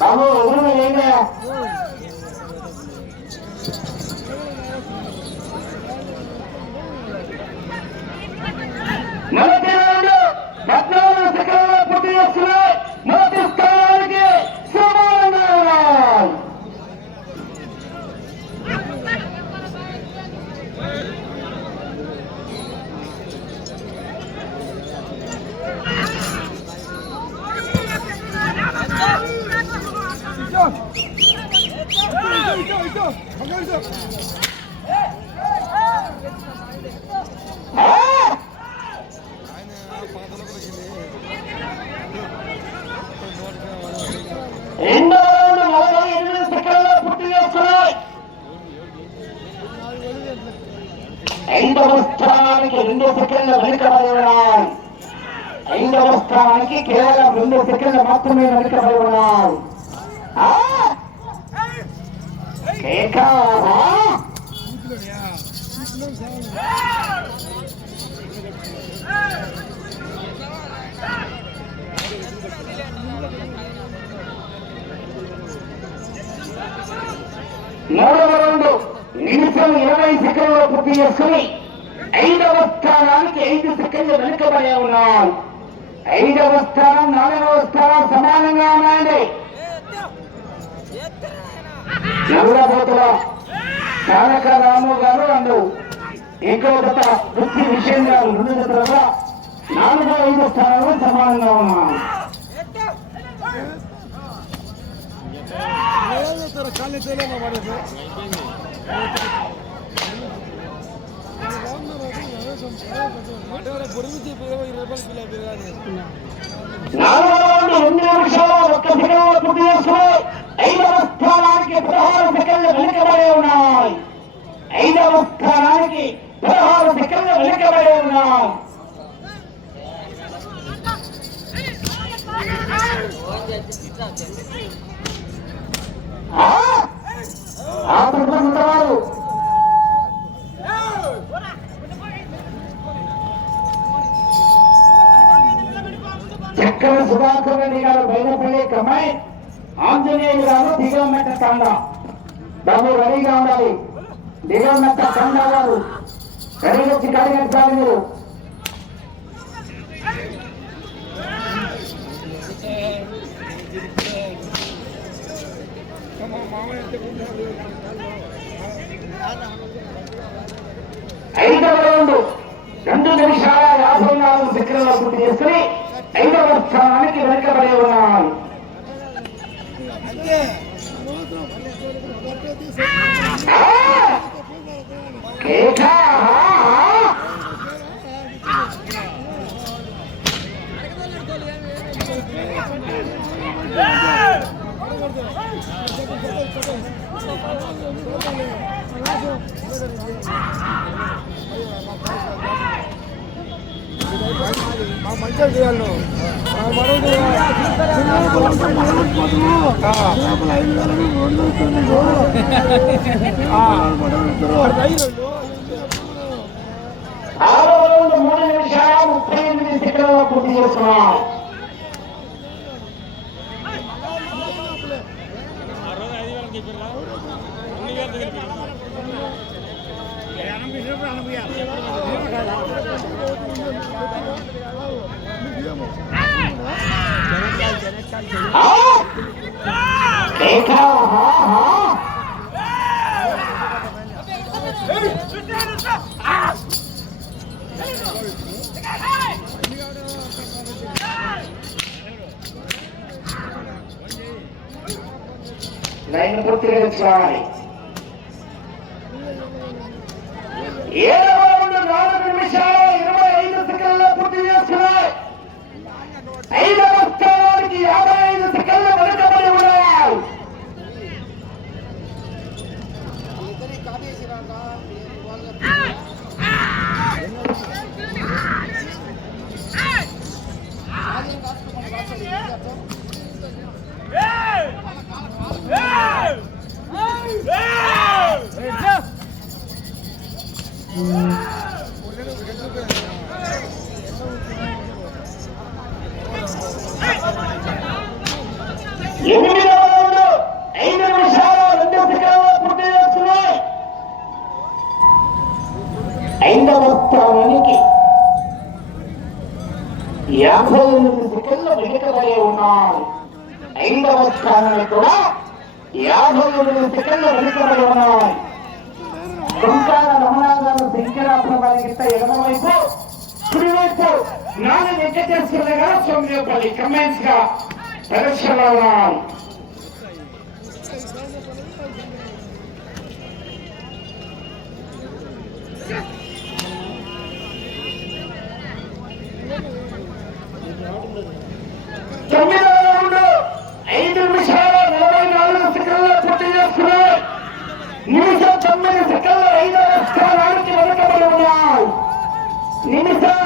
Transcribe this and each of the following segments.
బాబు ఊరు ఏంటా మొదటి రౌండ్ 14 సెకండ్ల పూర్తి చేస్తున్నాయి. మొదటి స్థానానికి సమానంగా ఉన్నాయి. రెండో రౌండ్ 48 సెకండ్ల పూర్తి చేస్తున్నాయి. ఐదవ స్థానానికి 2 సెకండ్ల వెనుకబడి ఉన్నాయి. ఐదవ స్థానానికి కేవలం 2 సెకండ్లు మాత్రమే వెనుకబడి ఉన్నాయి. మూడవ రౌండ్ నిమిషం 20 సెకండ్లు పూర్తి చేసుకుని 5వ స్థానానికి 5 సెకండ్లు వెనుకబడి ఉన్నాయి. 5వ స్థానం 4వ స్థానం సమానంగా ఉన్నాయండి. నల్లబోతుల తారక రాము గారు అందు ఇంకో గత వృత్తి విషయం గారు 2 జతలుగా 4, 5 స్థానాలు సమానంగా ఉన్నాయి. నాలుగవ రౌండ్ 2 నిమిషాల 1 సెకండ్ల పూర్తి చేసుకుని 5వ స్థానానికి 16 సెకండ్లు వెనుకబడి ఉన్నాయి. 5వ స్థానానికి 16 సెకండ్లు వెనుకబడి ఉన్నాయి. ఉన్నవారు చక్కర సుధాకర్ రెడ్డి గారు బైనపల్లి కమ్మాయి, ఆంజనేయులు గారు దిగమెట్ట తండ. బాబు రెడీగా ఉండాలి. దిగమెట్ట తండ గారు రెడీ వచ్చి కడిగించాలి. మీరు ఐదవ రౌండ్ 2 నిమిషాల 54 సెకండ్ల పూర్తి చేసుకుని 5వ స్థానానికి వెనుకబడి ఉన్నాయి. మంచిగా చేయాలి. ఆరో రౌండ్ 3 నిమిషాల 38 సెకండ్ల పూర్తి చేస్తున్నాం. లైన్ పూర్తిగా తెచ్చుకోవాలి. 7వ రౌండ్ 4 నిమిషాల 25 సెకండ్ల పూర్తి చేస్తున్నాయి. 5వ స్థానానికి 55 సెకండ్ల వెనుకబడి ఉన్నాయి. 58 సెకండ్ల వెనుకబడి ఉన్నారు. 5వ స్థానానికి కూడా 58 సెకండ్ల వెనుకబడి ఉన్నాయి. కొంకాల రమణాగారు శంకరాపురం వారికి ఎడమవైపు, కుడివైపు నాని వెంకటేశ్వర గారు సోమదేవపల్లి కమెంట్స్ గా ప్రదర్శనలో ఉన్నారు. తొమ్మిదవ రౌండ్ 5 నిమిషాల 44 సెకండ్ల పూర్తి చేస్తున్నాయి. నిమిషం 9 సెకండ్ల 5వ స్థానానికి వెనుకబడి ఉన్నాయి. నిమిషం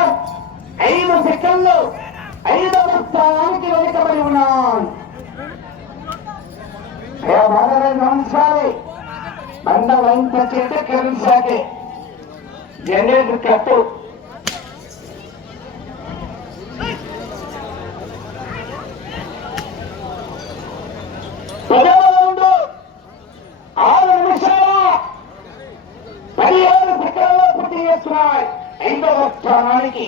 5 సెకండ్లు 5వ స్థానానికి వెనుకబడి ఉన్నాయి. గమనించాలి. బండ లైన్ పచ్చేస్తే కరెంట్ షాకే, జనరేటర్ కట్టు. ఐదవ స్థానానికి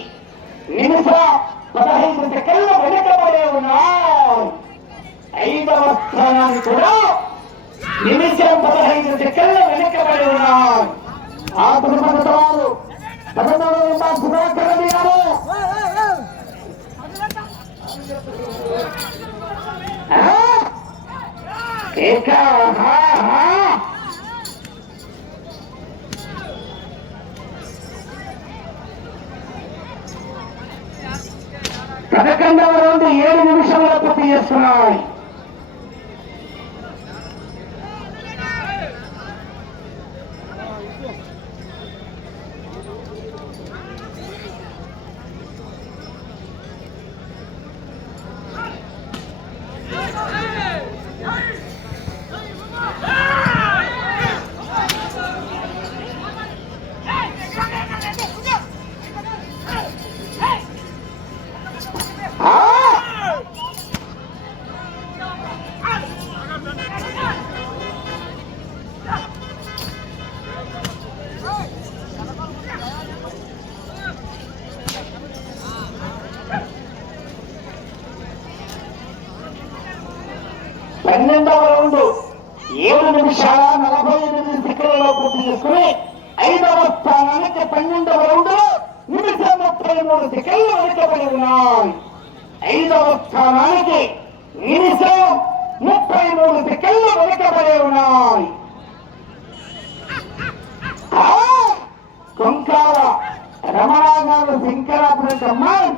నిమిషం 15 సెకండ్లు వెనుకబడే ఉన్నాయి. 5వ స్థానానికి కూడా నిమిషం 15 సెకండ్లు వెనుకబడి ఉన్నాయి. ఆ తిరుపతి వారు 19 సుధాకర్ రెడ్డి గారు పదకొండవ రౌండ్ 7 నిమిషంలో పూర్తి చేస్తున్నాయి. పన్నెండవ రౌండ్ 7 నిమిషాల 48 సెకండ్లలో పూర్తి చేసుకుని 5వ స్థానానికి 12వ రౌండ్ నిమిషం 33 సెకండ్లు వెనుకబడి ఉన్నాయి. 5వ స్థానానికి నిమిషం 33 సెకండ్లు వెనుకబడి ఉన్నాయి. కొంకాల రమణాగారు శంకరాపురం కమ్మాయి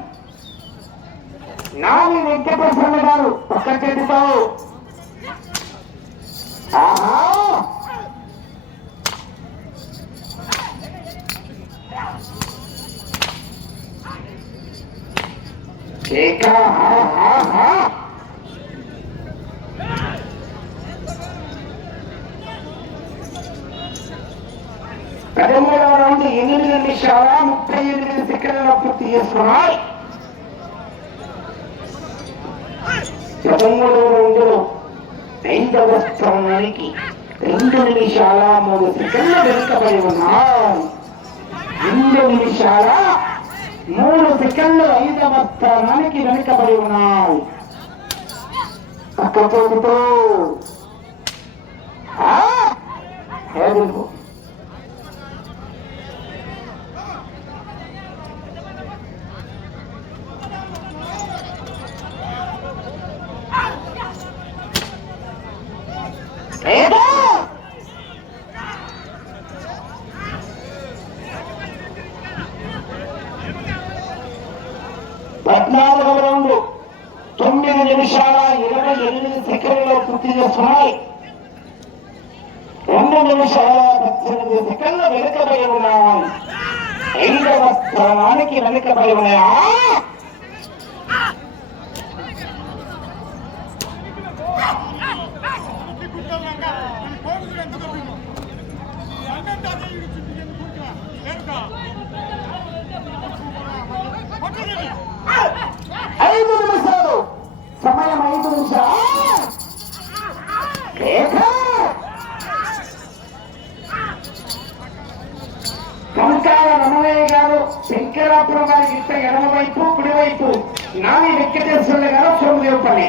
నాని వెంకటేశ్వర గారు పక్క చేతితో పదమూడవ రౌండ్ 8 నిమిషాల 38 సెకండ్లలో పూర్తి చేస్తున్నాయి. 13వ రౌండ్ 5వ స్థానానికి 2 నిమిషాల 3 సెకండ్లు వెనుకబడి ఉన్నాయి. 2 నిమిషాల 3 సెకండ్లు 5వ స్థానానికి వెనుకబడి ఉన్నాయి. పక్క చేతితో పద్నాలుగవ రౌండ్ 9 నిమిషాల 28 సెకండ్లలో పూర్తి చేస్తున్నాయి. 2 నిమిషాల 18 సెకండ్లు వెనుకబడి ఉన్నాయి. 5వ స్థానానికి వెనుకబడి ఉన్నాయా? సమయం 5 నిమిషాలు. కంకాల రమణయ్య గారు శంకరాపురం వారికి ఇంత ఎడమవైపు కుడివైపు నాని వెంకటేశ్వర గారు సోమదేవపల్లి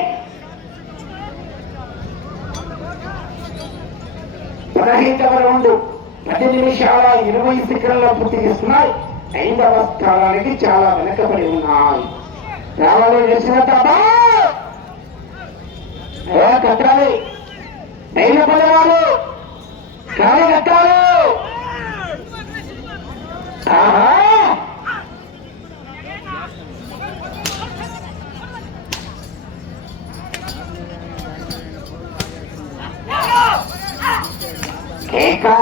15వ రౌండ్ 10 నిమిషాల 20 సెకండ్లలో పూర్తి చేస్తున్నాయి. 5వ స్థానానికి చాలా వెనకబడి ఉన్నాయి. రావాలి కట్టాలి రైలు పడేవాళ్ళు కానీ కట్టాలి. ఏకా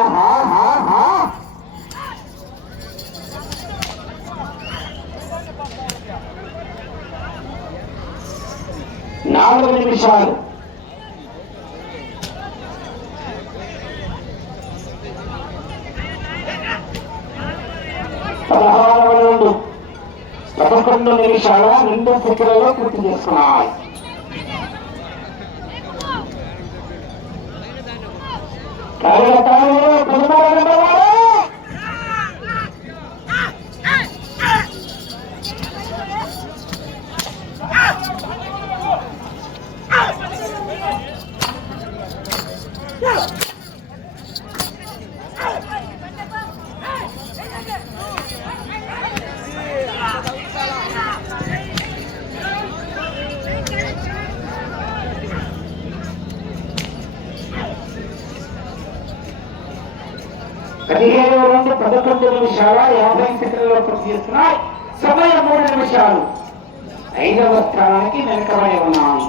4 నిమిషాలు 16వ రౌండ్ 11 నిమిషాల 2 సెకండ్లలో పూర్తి చేసుకున్నాయి. పదిహేను నుండి 11 నిమిషాల 50 సెకండ్లలో పూర్తి చేస్తున్నాయి. సమయం 3 నిమిషాలు. 5వ స్థానానికి వెనకబడి ఉన్నాయి.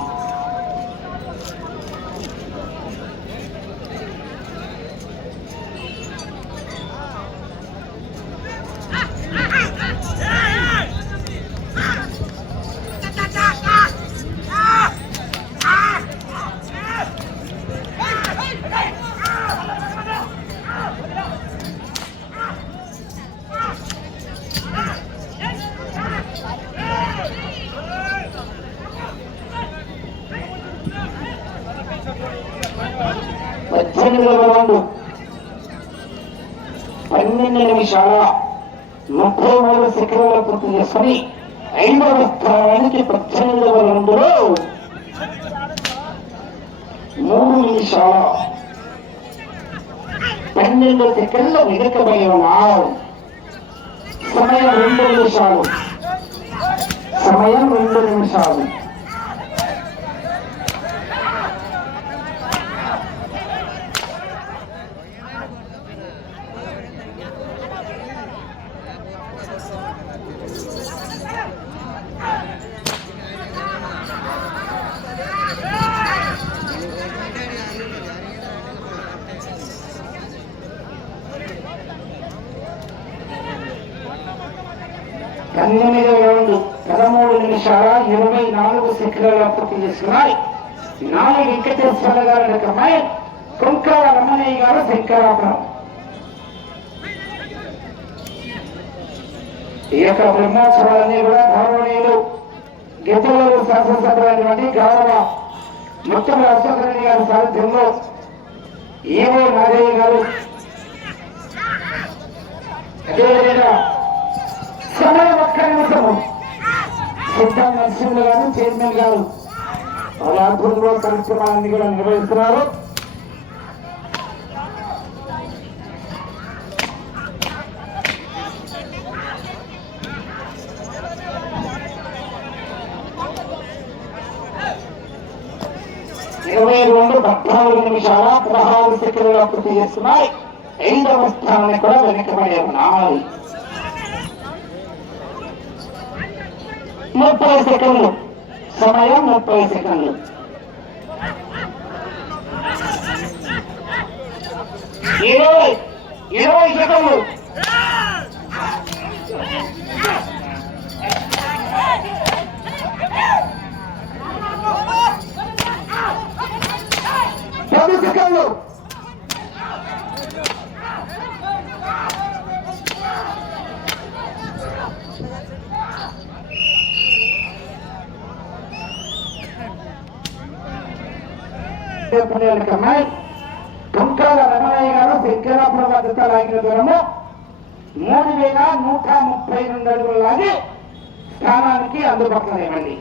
రౌండ్ 12 నిమిషాల 33 సెకండ్లలో పూర్తి చేసుకుని 5వ స్థానానికి 18వ రౌండ్లో 3 నిమిషాల 12 సెకండ్లు వెనుకబడి ఉన్నారు. సమయం 2 నిమిషాలు. 8వ రౌండ్ 13 నిమిషాల 24 సెకండ్లలో పూర్తి చేసుకున్నాయి. నాని వెంకటేశ్వర గారి రకమై కుంకాల రమణయ్య గారు శంకరాపురం. ఈ యొక్క బ్రహ్మోత్సవాలన్నీ కూడా గౌరవనీయులు గిద్దలూరు శాసనసభ్యులైనటువంటి గౌరవ ముత్తుల అశోక్ రెడ్డి గారి సారథ్యంలో ఏవో నాగయ్య గారు, అదేవిధంగా సమయం 1 నిమిషము సిద్ధా నరసింహులు గారు చైర్మన్ గారు వాళ్ళ ఆధ్వర్యంలో కార్యక్రమాలన్నీ కూడా నిర్వహిస్తున్నారు. ఇరవై 14 నిమిషాల 16 సెకండ్లలో పూర్తి చేస్తున్నాయి. 5వ స్థానాన్ని కూడా వెనకబడి ఉన్నాయి. 30 సెకండ్లు. సమయం 30 సెకండ్లు. 20 సెకండ్లు. సెకండ్లు. కుంకాల రమణయ్య గారు శంకరాపురం వద్ద లాగిన దూరము 3132 అడుగుల లాగి స్థానానికి అందుబాటులో ఇవ్వండి.